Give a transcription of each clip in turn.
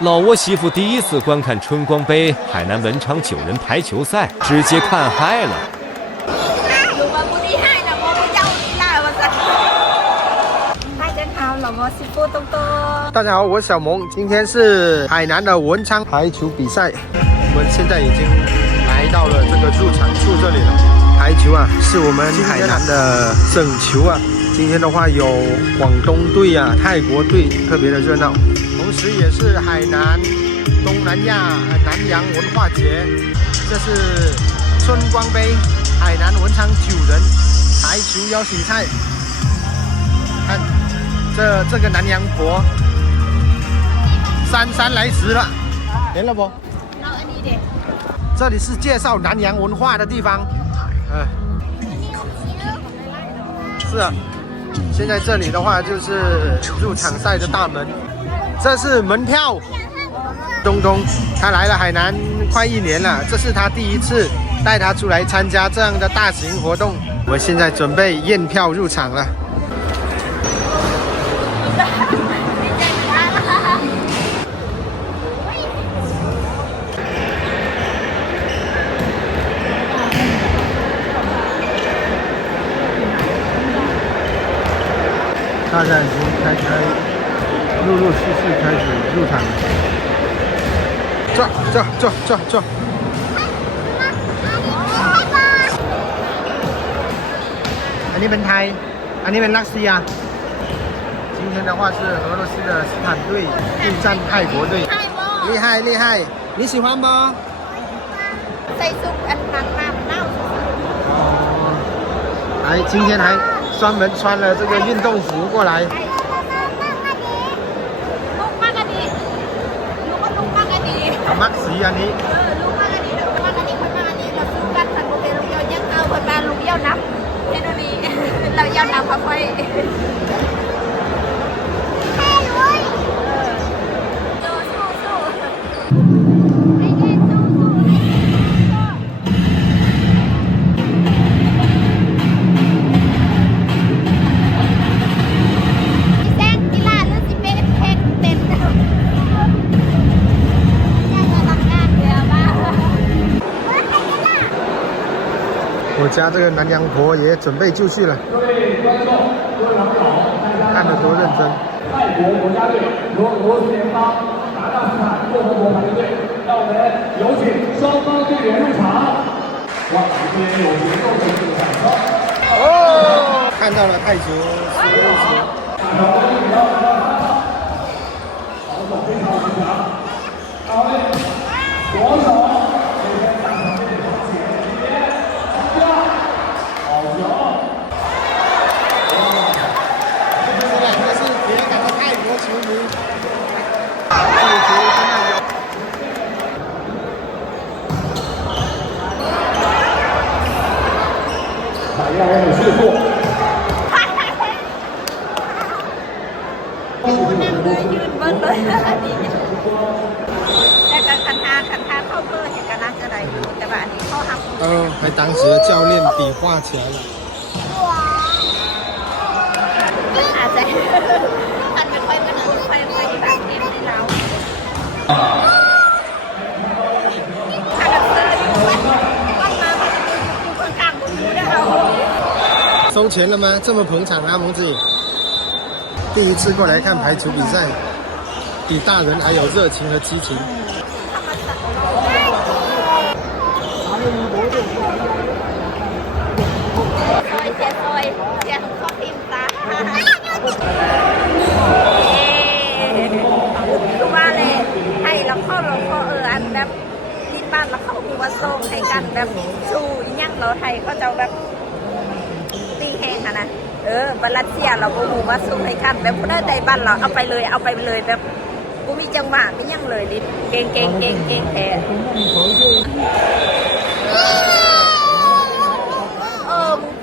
老挝媳妇第一次观看春光杯海南文昌9人排球赛，直接看嗨了。大家好，我是小萌，今天是海南的文昌排球比赛，我们现在已经来到了这个入场处这里了。排球啊，是我们海南的省球啊。今天的话有广东队啊、泰国队，特别的热闹。同时也是海南东南亚南洋文化节，这是春光杯海南文昌9人排球邀请赛。看这个南洋婆姗姗来迟了，连了不？这里是介绍南洋文化的地方，是啊。现在这里的话就是入场赛的大门，这是门票。东东他来了海南快1年了，这是他第一次带他出来参加这样的大型活动。我们现在准备验票入场了。大家已经陆续开始入场了。坐。อันนี้เป็นไทยอันนี้เป็นรัสเซีย今天的话是俄罗斯的斯坦队对战泰国队，厉害，你喜欢吗？今天还专门穿了这个运动服过来。มักสีอันนี้我家这个南洋婆也准备就绪了，看得多认真。泰国国家队和俄罗斯联邦卡扎斯坦共和国排球队，让我们有请双方队员入场。哇，这边有节奏的这个掌声。哦，看到了泰球16球。好手非常强，到位，左手。让我们去做。นั่งเลยยืนเบิ้ลเลยแต่การคันท่าเข้าเพื่อเห็นกันนะจะได้แต่แบบอันนี้เข้าทำ还当时的教练比划起来了。อาจจะทันไม่ค่อยมันค่อยตามเกมในเราถ้าแบบเจออยู่วันมาอยู่ข้างๆบุญได้เอา收钱了吗？这么捧场啊，萌子！第一次过来看排球比赛，比大人还有热情和激情。คือว่าเลยให้เราเข้าอันแบบที่บ้านเราเข้าหัวโซ่ให้กันแบบชูยั่งเราไทยเขาจะแบบตีแห้งนะบัลลังเซียเราก็หูว่าสู้ให้กันแบบพวกนั้นใดบ้านเราเอาไปเลยแบบกูมีจังหวะไม่ยั่งเลยดิเก่งแท้มึง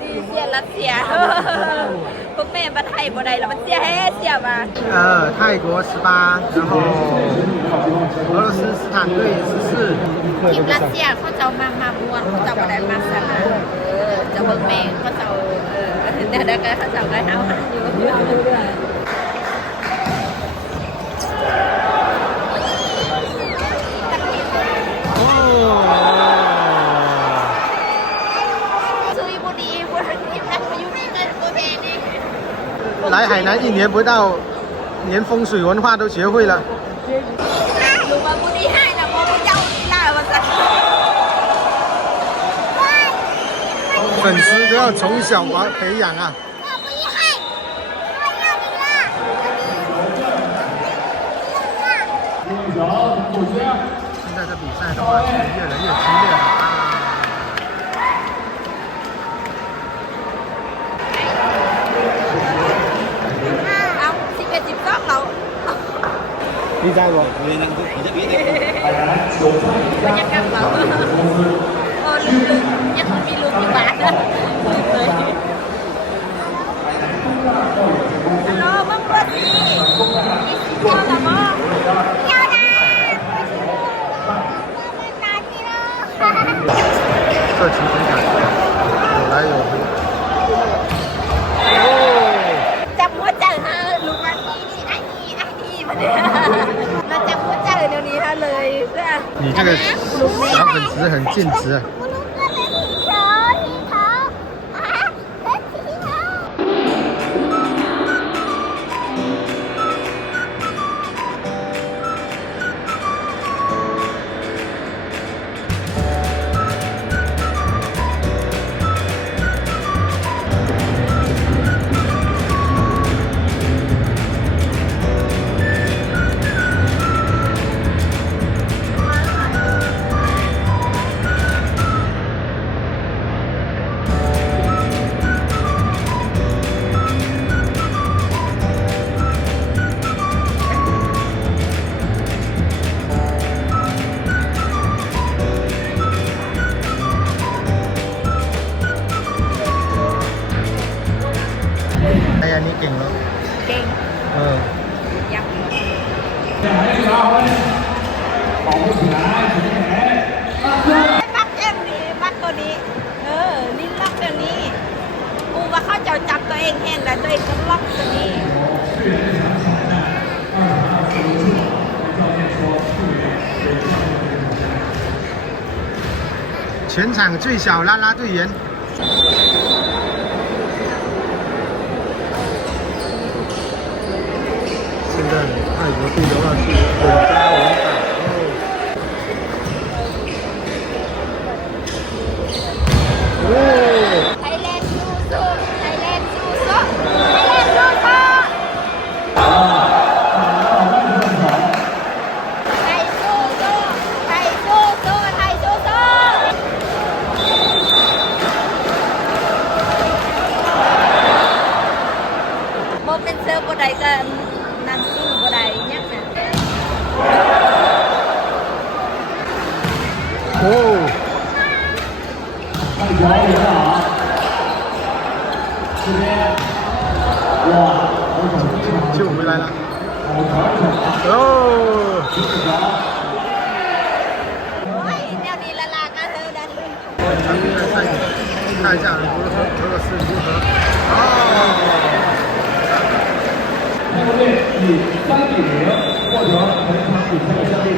ตีเซียรัสเซียพวกแม่มาไทยบ่ได้แล้วมันเสียมา泰国18然后俄罗斯斯坦队14ทีมรัสเซียเขาจะมาม้วนเขาจะบ่ได้มาสนะจะเบิ่งแม่เขาจะเดี๋ยวเขาจะได้เอาอยู่来海南1年不到，连风水文化都学会了。如果不厉害的，我不要那我操！粉丝都要从小培养啊。我不厉害，我要你了。现在的比赛的话是越来越激烈了啊！เอา11 12เรา ดีใจบ่ บรรยากาศเราลืมยังมีลูกอยู่บ้านนะเลยฮัลโหลมึงว่าสิเที่ยวละมั้งเที่ยวนะ社区分享，有来有回。จับหัวใจฮะลูกมานี่ไอ้นี่มาเนี่ยมาจับหัวใจเดี๋ยวนี้ฮะเลยเพื่อ你这个小粉丝很尽职啊。哎呀，你เก่งแล้ว เก่ง ยังบักเอ็มนี่บักตัวนี้ลิ้นล็อกตัวนี้กูว่าเขาจะจับตัวเองแห้งแต่ตัวเองก็ล็อกตัวนี้全场最小啦啦队员。现在泰国队的话是本家文打哦。ไทยแลนด์สู้สู้ไทยแลนด์สู้สู้ไทยแลนด์สู้สู้ไทยสู้สู้ไทยสู้สู้ไทยสู้สู้โมเป็นเซิร์ฟบ่ได้กันนั่งสู้บ่ได้ยังน่ะ哦。救回来了。哦。โอ้ยแนวนี้ละลากันเธอดัน 常规的赛点，看一下俄罗斯如何。哦。以3-0获得本场比赛的胜利。